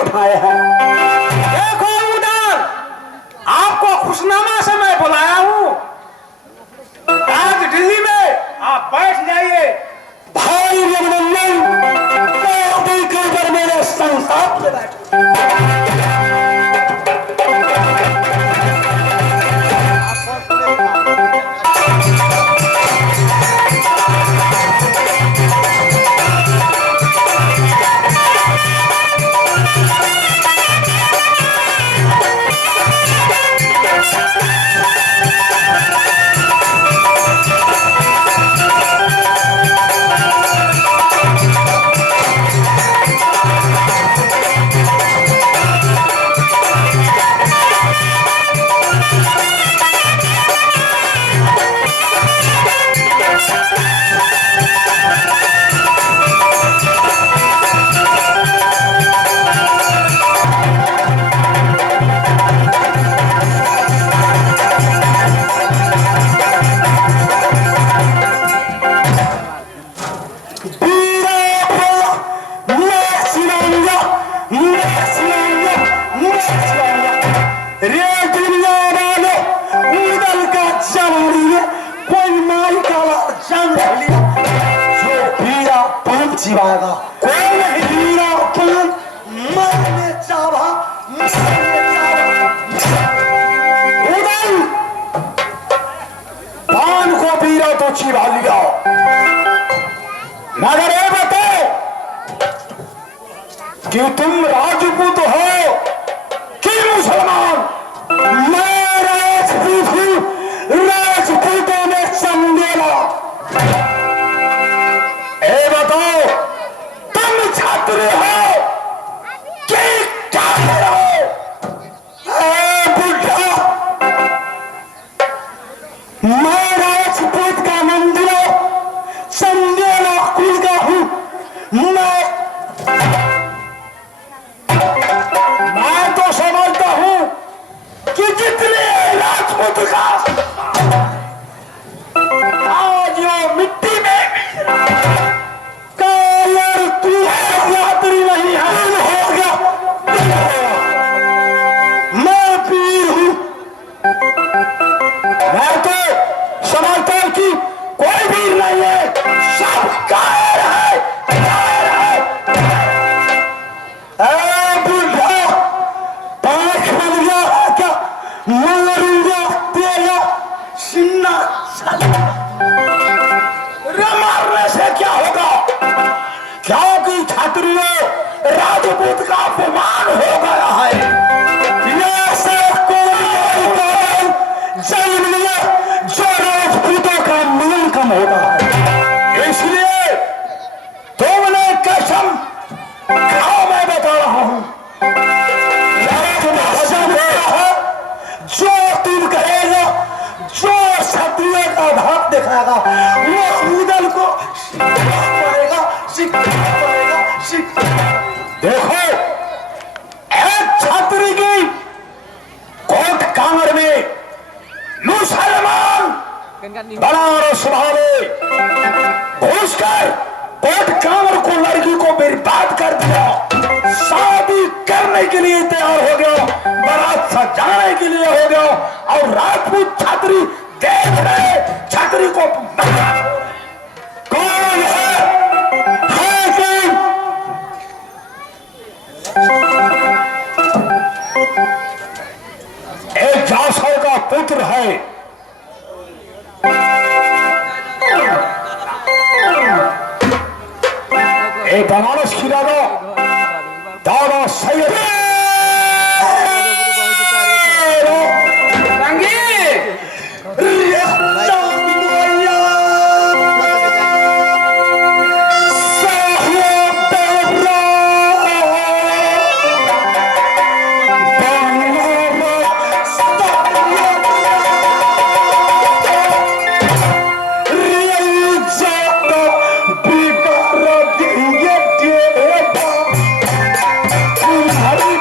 उठाए हैं। देखो उधर, आपको खुशनामा से मैं बुलाया हूं। आज दिल्ली में आप बैठ जाइए। भाई रघुनंदन के ऊपर मेरे संसार में बैठे। जीवाएगा कोई नहीं। हीरा पान मरने चावा उदल पान को पीरा तो चिरा लिया, मगर ये बताओ कि तुम राजपूत हो कि मुसलमान? मैं राजपूत हूं, राजपूतों ने चंदेला। छात्र हो कि काफिर हो? बुढ़ा, मैं राजपूत का मंदिर चंदेला कुल का हूं। मैं तो समझता हूं कि जितने राजपूत का आज यो मिट्टी में नहीं हो गया। मैं पीर हूं, मैं तो समझता हूं कि कोई पीर नहीं है, सब कायर है, कायर है। बुढ़ा पांच बन गया है क्या? मरूंगा तेरा सिन्ना मारने से क्या होगा? क्योंकि छात्रियों राजपूत का अपमान हो गया है। जन्म लिया जो राजपूतों का मिलन कम होता है, इसलिए तुमने कसम खाओ, मैं बता रहा हूं। जो तुम कहेगा, जो क्षत्रिय का भाग दिखाएगा, वो उदल को पड़ेगा, देखो एक छात्री की कोट कांगड़ में मुसलमान बनारस वाले घुसकर कोट कांगड़ को लड़की को बर्बाद कर दिया। शादी करने के लिए तैयार हो गया, बारात सजाने के लिए हो गया, और राजपूत छात्री देख रहे छात्री को कौन है? एक जासौ का पुत्र है, एक बनारस की राजा दादा सैयद हरी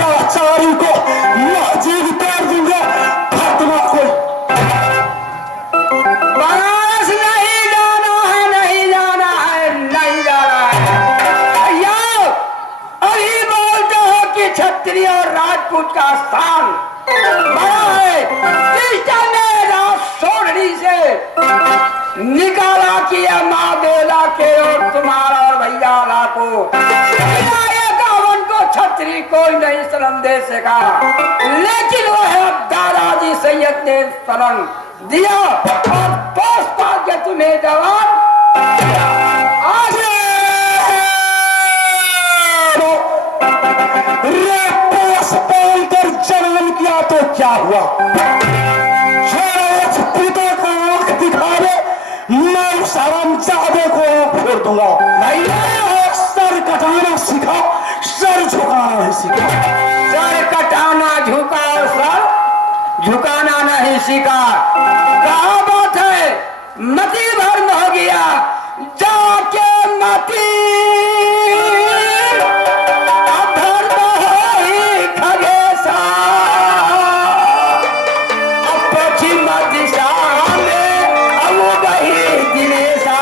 भ्रष्टाचारी को मस्जिद तोड़ दूंगा। फातिमा कोई बनारस नहीं जाना है, नहीं जाना है, नहीं जाना है। भैया अभी बोलते हो कि क्षत्रिय और राजपूत का स्थान बड़ा है। कृष्ण ने राजसोड़नी से निकाला कि माँ बेला के और तुम्हारा और भैया ला को को छत्री कोई नहीं शरण दे सका, लेकिन वह दादाजी सैयद ने शरण दिया और पोस्ट के तुम्हें जवान आज कर जन्म किया तो क्या हुआ? पिता को आंख दिखावे, मैं शर्मजादे को फोड़ दूंगा। सर कटाना सीखा, सर झुकाना नहीं सीखा। सर कटाना झुका और सर झुकाना नहीं सीखा। कहा बात है मति भर्म हो गया, जाके मति अभर्म हो ही खगेशा, अब पश्चिम दिशा में अब वही दिनेशा।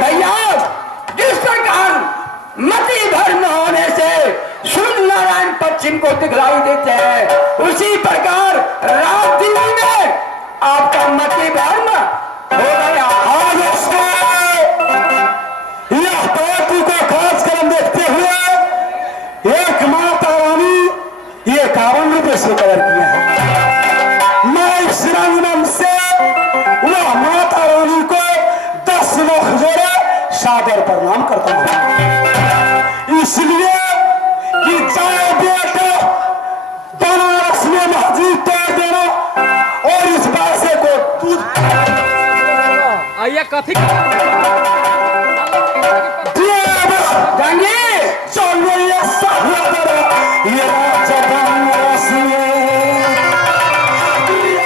भैया जिस प्रकार मति भर्म होने से सूर्य नारायण पश्चिम को दिखलाई देते हैं, उसी प्रकार रात दिन में आपका मति भर्म हो गया। यह पार्टी को खास कर देखते हुए एक माता रानी ये 51 रुपए से कवर किए हैं। मैं इस रंगमंच से वह माता रानी को 10 लाख जोड़े सादर प्रणाम करता हूं, इसलिए कि चाहे बेटा बनारस में मस्जिद तोड़ देना और इस पैसे को आइए कथी चलो ये सहोदर ये राजा बनारस में मस्जिद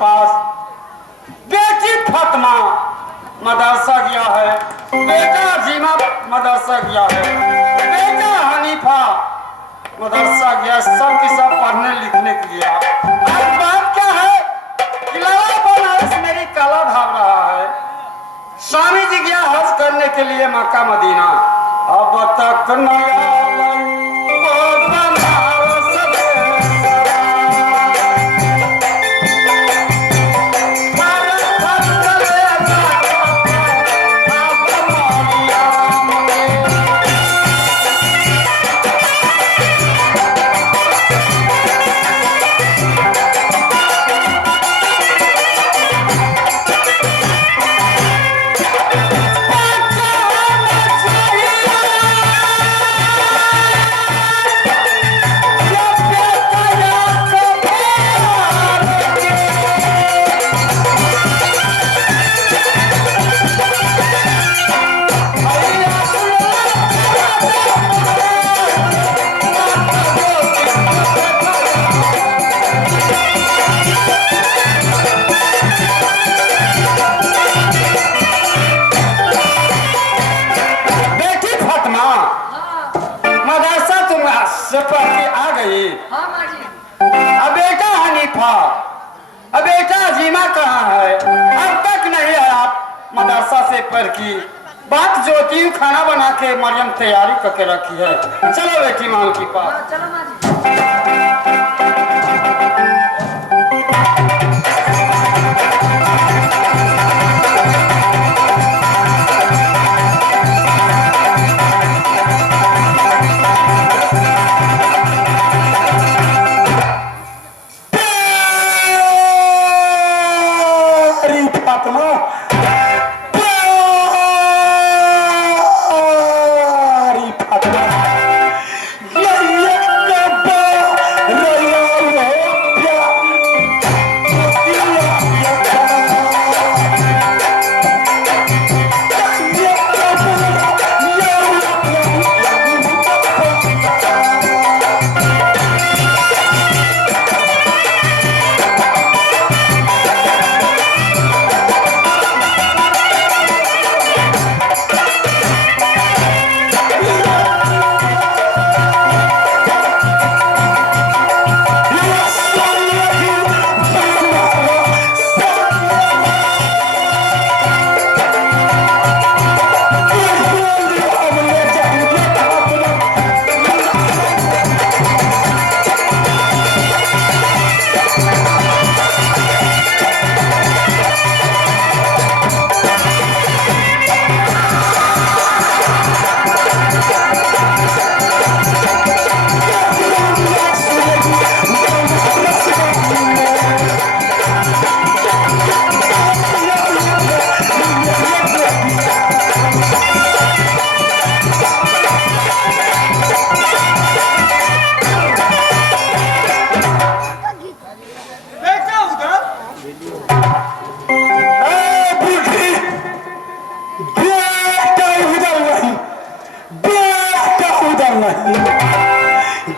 पास बेटी फातिमा मदरसा गया है, बेटा जीमा मदरसा गया है, बेटा हनीफा मदरसा गया, सब की सब पढ़ने लिखने के लिए। अब बात क्या है कि लाला बनारस मेरी कला भाग रहा है। स्वामी जी गया हज करने के लिए मक्का मदीना, अब तक नया आ गई। अब बेटा हनीफा, अब बेटा जीमा कहाँ है? अब तक नहीं है। आप मदरसा से पढ़ की बात जोती हूँ, खाना बना के मरियम तैयारी करके रखी है। चलो बेटी माल की पास। चलो माँ जी।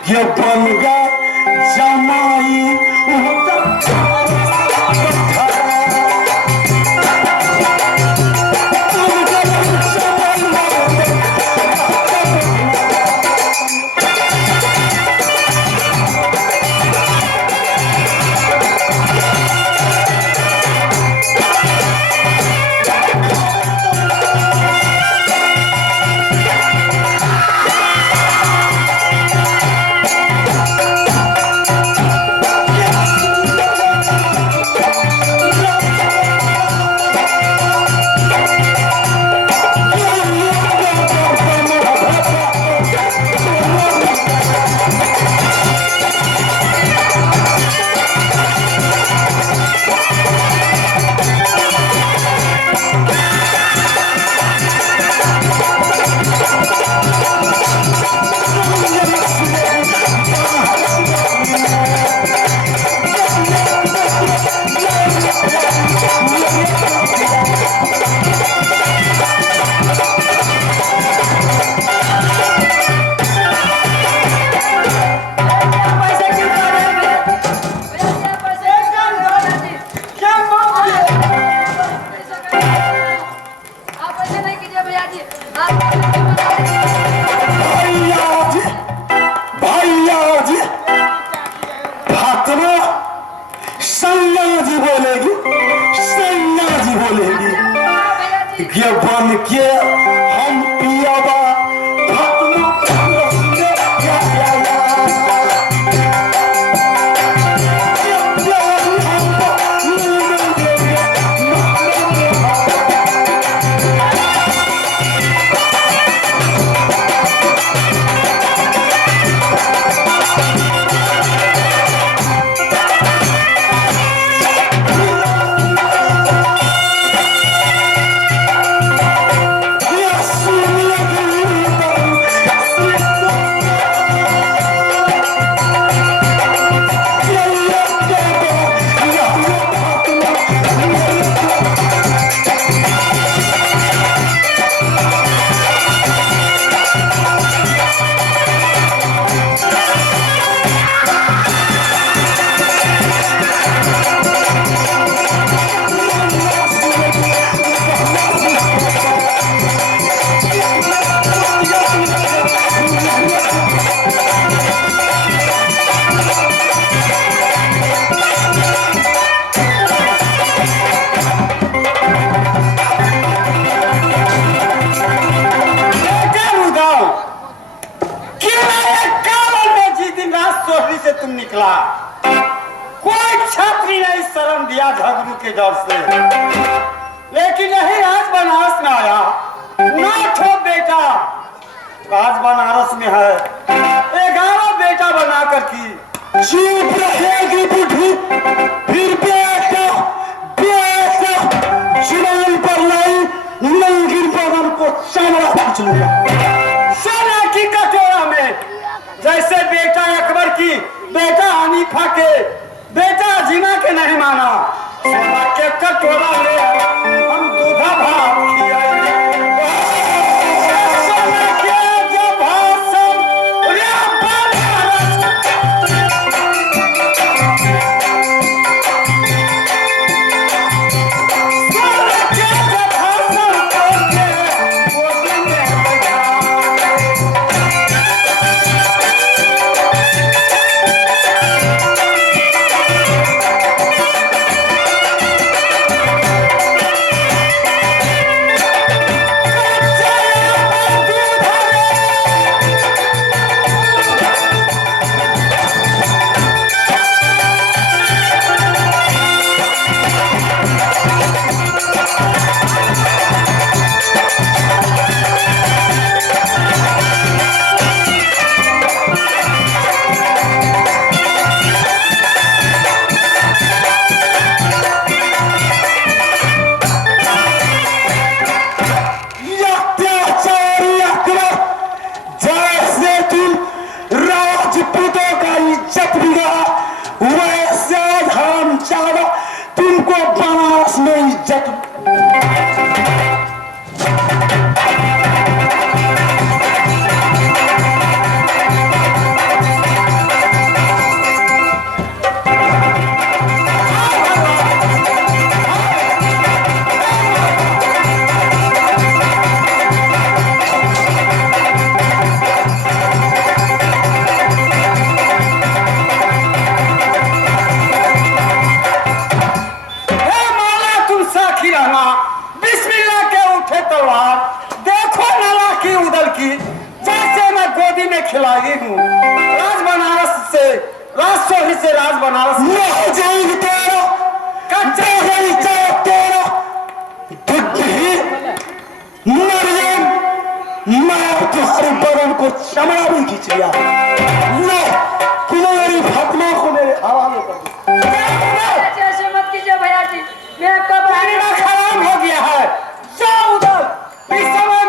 ये बंगा जमाई निकला। कोई छात्री नहीं शरण दिया झगड़ू के डर से। लेकिन नहीं, आज बनारस में आया ना ठो बेटा, आज बनारस में है 11 बेटा बनाकर की। चुप रहेगी बुढ़ी, फिर बेटा जुबान पर लाई नंगिन बगन को चमड़ा खींच लूंगा। सोना की कटोरा में जैसे बेटा अकबर की बेटा हनीफा के बेटा जीना के नहीं माना। सोना के कटोरा में हम दूधा भात खिलाएंगे। सोना के जो भाषण रे बनारस। सोना के जो भाषण करके वो दिन में बैठा। वैसे हम चाहो तुमको बनारस में इज्जत। बिस्मिल्लाह के उठे तलवार, देखो नाला की उदल की, जैसे मैं गोदी में खिलाई हूँ। राज बनारस से राज सोही से राज बनारस तेरा कच्चा तेरा मरियम, मैं तुम्हारे बदन को चमड़ा भी खींच लिया। लो तुम्हारी फतलों को मेरे हवाले कर दो। ऐसे मत कीजिए भैया जी, मैं कब खराब हो गया है। जाओ उधर, इस समय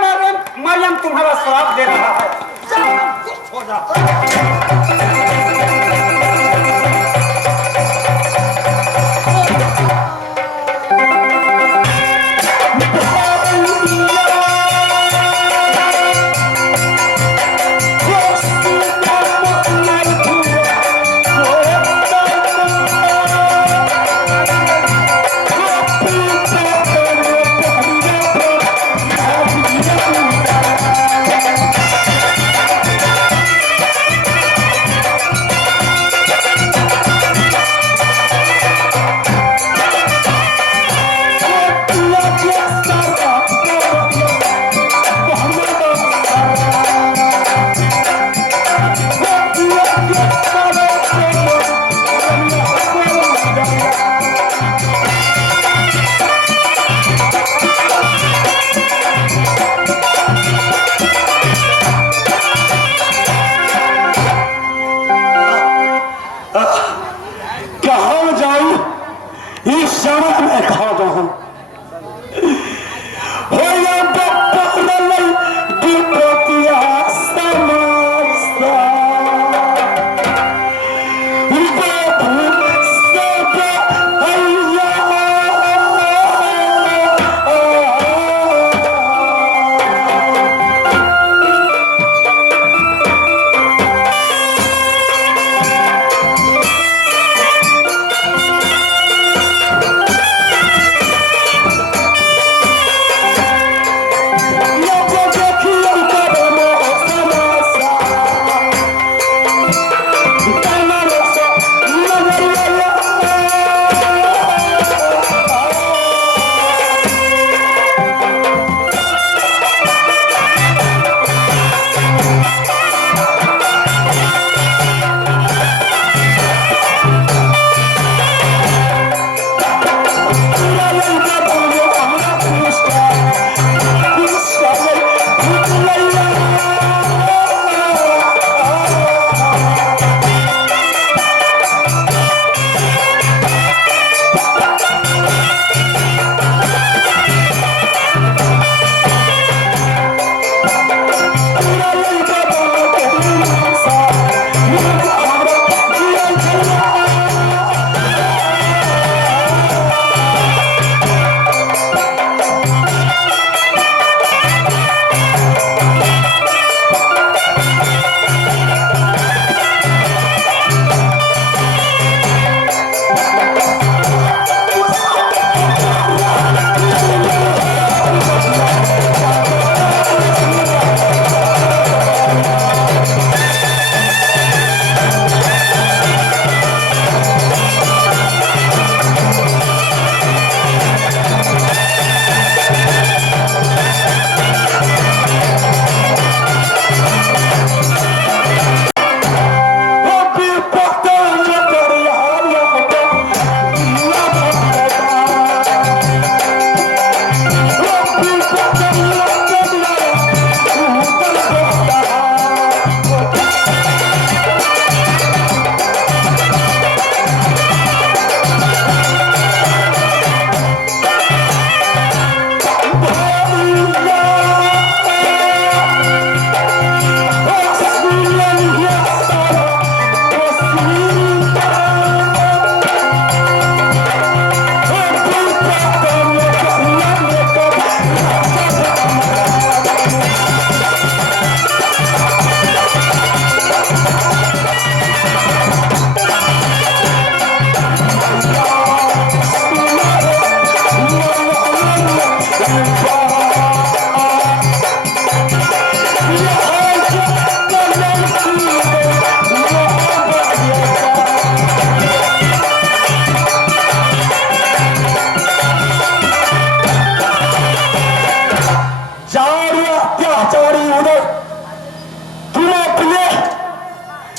मरियम तुम्हारा श्राप दे रहा है। जाओ, हो जाओ।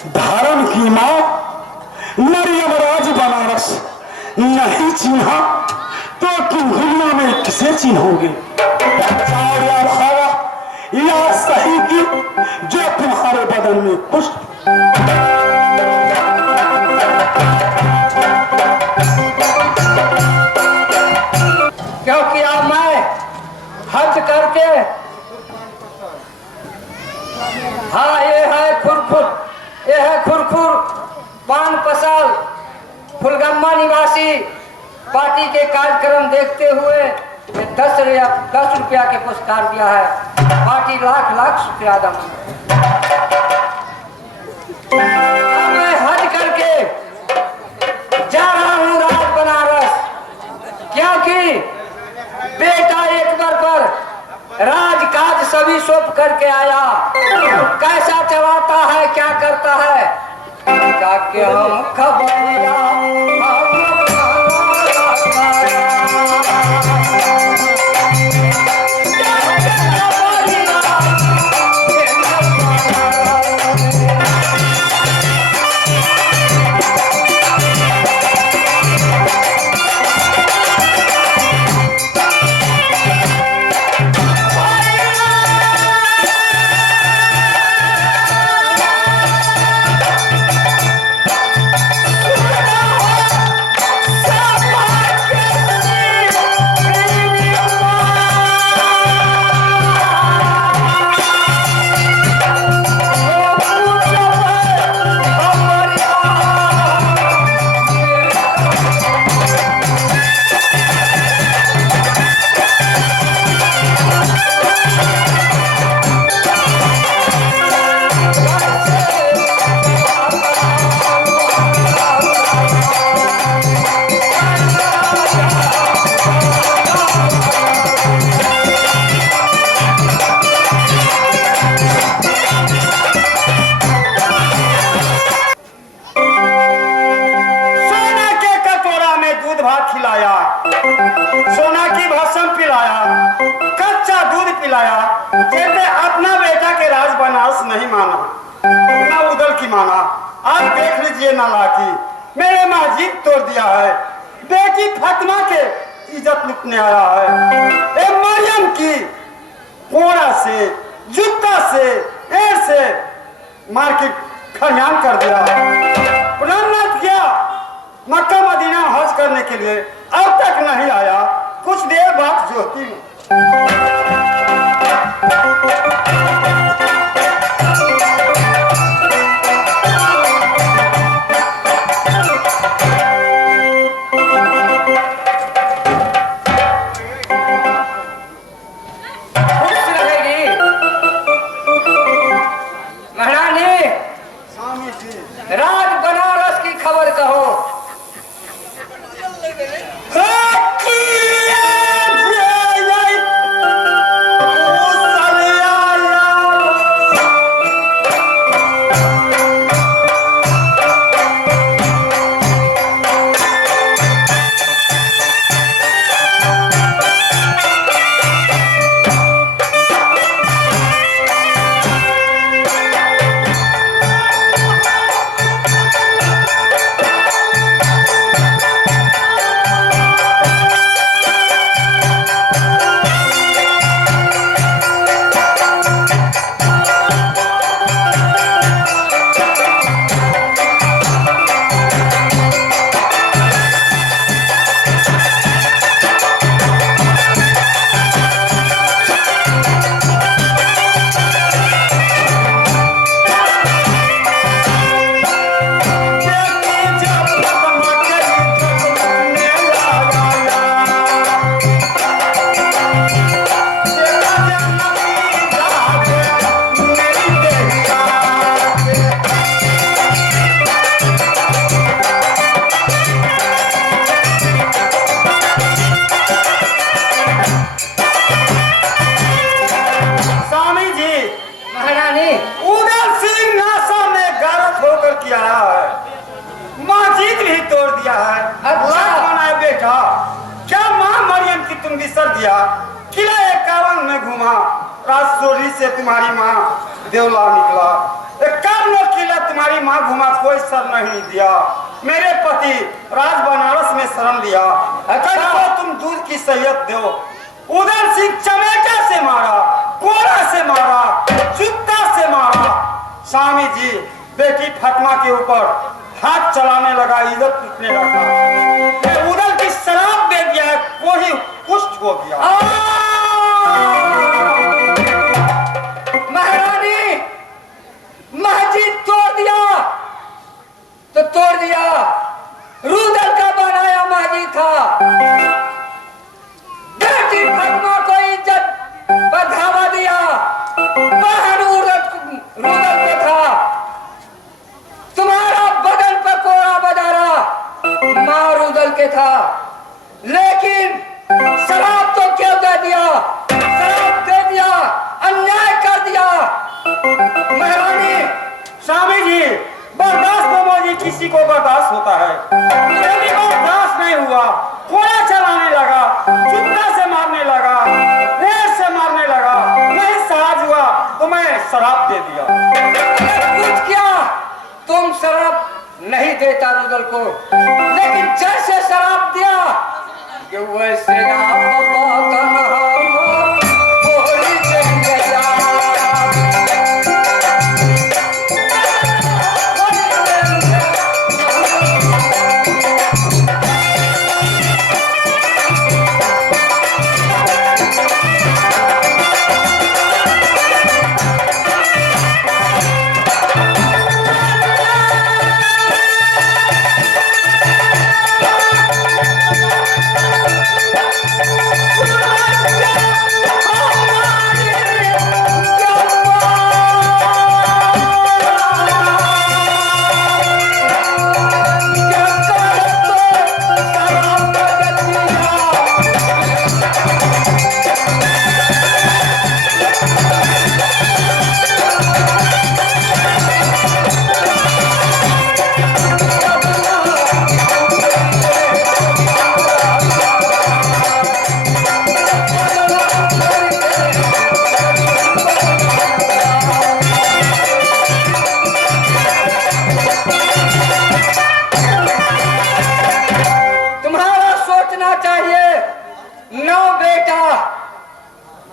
धारण की माँ मरियम राज बनारस नहीं चिन्हा तो किंगुलिया में किसे चिन्होगे? चार या खावा या सही की जो तुम्हारे बदन में पुष्ट क्योंकि अब मैं हज करके हाँ ये है खुरखुर पान पसाल फुलगम्मा निवासी पार्टी के कार्यक्रम देखते हुए 10 रुपया के पुरस्कार दिया है। पार्टी लाख लाख शुक्रिया अदा। मैं हज करके जा रहा हूँ राज बनारस, क्योंकि बेटा एक बार पर राजकाज सभी सौंप करके आया। कैसा चलाता है, क्या करता है, जाके हम खबरिया सोना की भस्म पिलाया, कच्चा दूध पिलाया, कहते अपना बेटा के राज बनारस नहीं माना, ना उधर की माना। आप देख लीजिए नालायकी, मेरे मस्जिद तोड़ दिया है, बेटी फातिमा के इज्जत लुटने आया है। ए मरियम की कोड़ा से, जूता से, एर से मार्केट खरियान कर दिया। पुनर्नाथ गया मक्का मदीना हज करने के लिए, अब तक नहीं आया। कुछ देर बाद ज्योति में खुश रहेगी महारानी। राज बनारस की खबर कहो। तुम बिसर दिया। किला 51 में घुमा, राजसोरी से तुम्हारी माँ देवला निकला। एकावनों किला तुम्हारी माँ घुमा, कोई सर नहीं दिया। मेरे पति राज बनारस में शरण लिया। अच्छा तुम दूध की सहियत दो। उधर सिंह चमेटा से मारा, कोड़ा से मारा, जूता से मारा। स्वामी जी बेटी फातिमा के ऊपर हाथ चलाने लगा, इज्जत टूटने लगा। उधर की शराब दे दिया, कोई कुष्ठ हो गया। महारानी मस्जिद तोड़ दिया तो तोड़ दिया, रुदल का बनाया मस्जिद था। बेटी फातिमा को इज्जत बढ़ावा दिया, बहन रुदल को था। तुम्हारा बदन पर कोड़ा बजारा माँ रुदल के था, लेकिन शराब तो क्यों दे दिया, शराब दे दिया, अन्याय कर दिया। महारानी स्वामी जी बर्दाश्त बाबूजी किसी को बर्दाश्त होता है, मेरी बर्दाश्त नहीं हुआ। कोड़ा चलाने लगा, जूता से मारने लगा, रेत से मारने लगा। नहीं सहज हुआ तो मैं शराब दे दिया। कुछ क्या तुम शराब नहीं देता रुदल को, लेकिन जैसे शराब दिया कि वैसे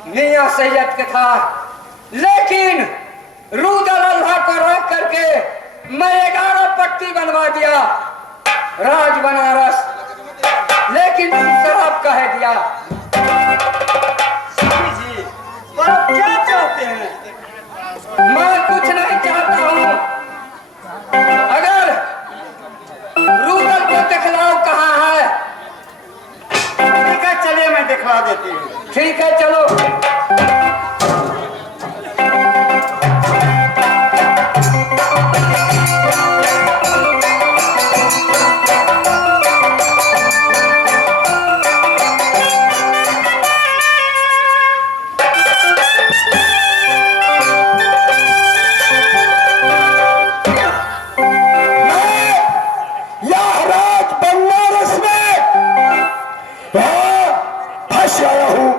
मियां सैयद के था, लेकिन रुदल अल्लाह को रख करके मैं 11 पट्टी बनवा दिया राज बनारस, लेकिन शराब कह दिया। स्वामी जी पर आप क्या चाहते हैं? मैं कुछ नहीं चाहता हूँ, अगर रुदल को दिखलाओ कहाँ है। ठीक है चलिए मैं दिखला देती हूँ। ठीक है चलो। फंस आया हूं।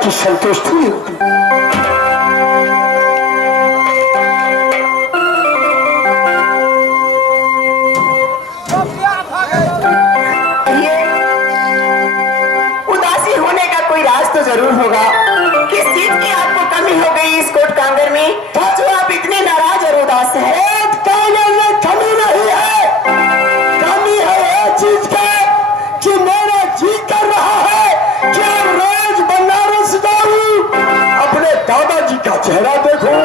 की संतुष्टि नहीं होती। उदासी होने का कोई राज तो जरूर होगा। किस चीज की आपको कमी हो गई इस कोट कांगर में जो आप इतने नाराज और उदास हैं? कांगर में कमी नहीं है, कमी है ये चीज का कि मेरा जी कर रहा है कि रोज बनारस जाऊं, अपने दादाजी का चेहरा देखूं,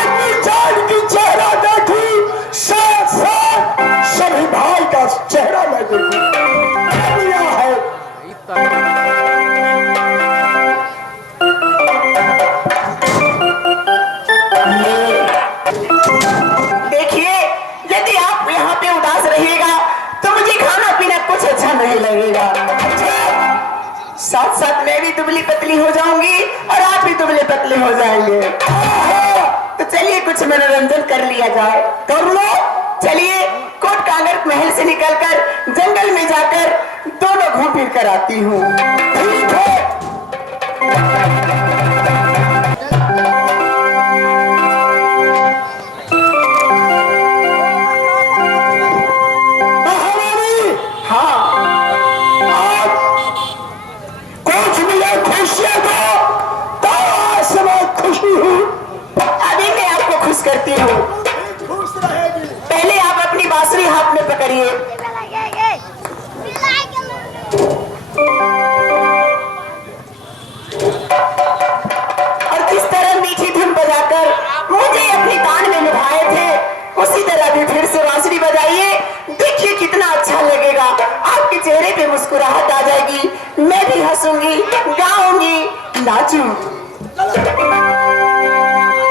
अपनी जान की चेहरा देखूं, साथ साथ सभी भाई का चेहरा मैं देखूं। कमियां है देखिए, यदि आप यहाँ पे उदास रहिएगा तो मुझे खाना पीना कुछ अच्छा नहीं लगेगा। साथ साथ मैं भी दुबली पतली हो जाऊंगी और आप भी दुबले पतले हो जाएंगे। तो चलिए कुछ मनोरंजन कर लिया जाए। कर लो। चलिए कोट कांगर महल से निकलकर जंगल में जाकर दोनों घूम फिर कर आती हूँ। ठीक है। करती हूँ। पहले आप अपनी बांसुरी हाथ में पकड़िए। और किस तरह मीठी धुन बजाकर मुझे अपनी तान में निभाए थे, उसी तरह भी फिर से बांसुरी बजाइए। देखिए कितना अच्छा लगेगा। आपके चेहरे पे मुस्कुराहट आ जाएगी, मैं भी हंसूंगी, गाऊंगी, नाचूं।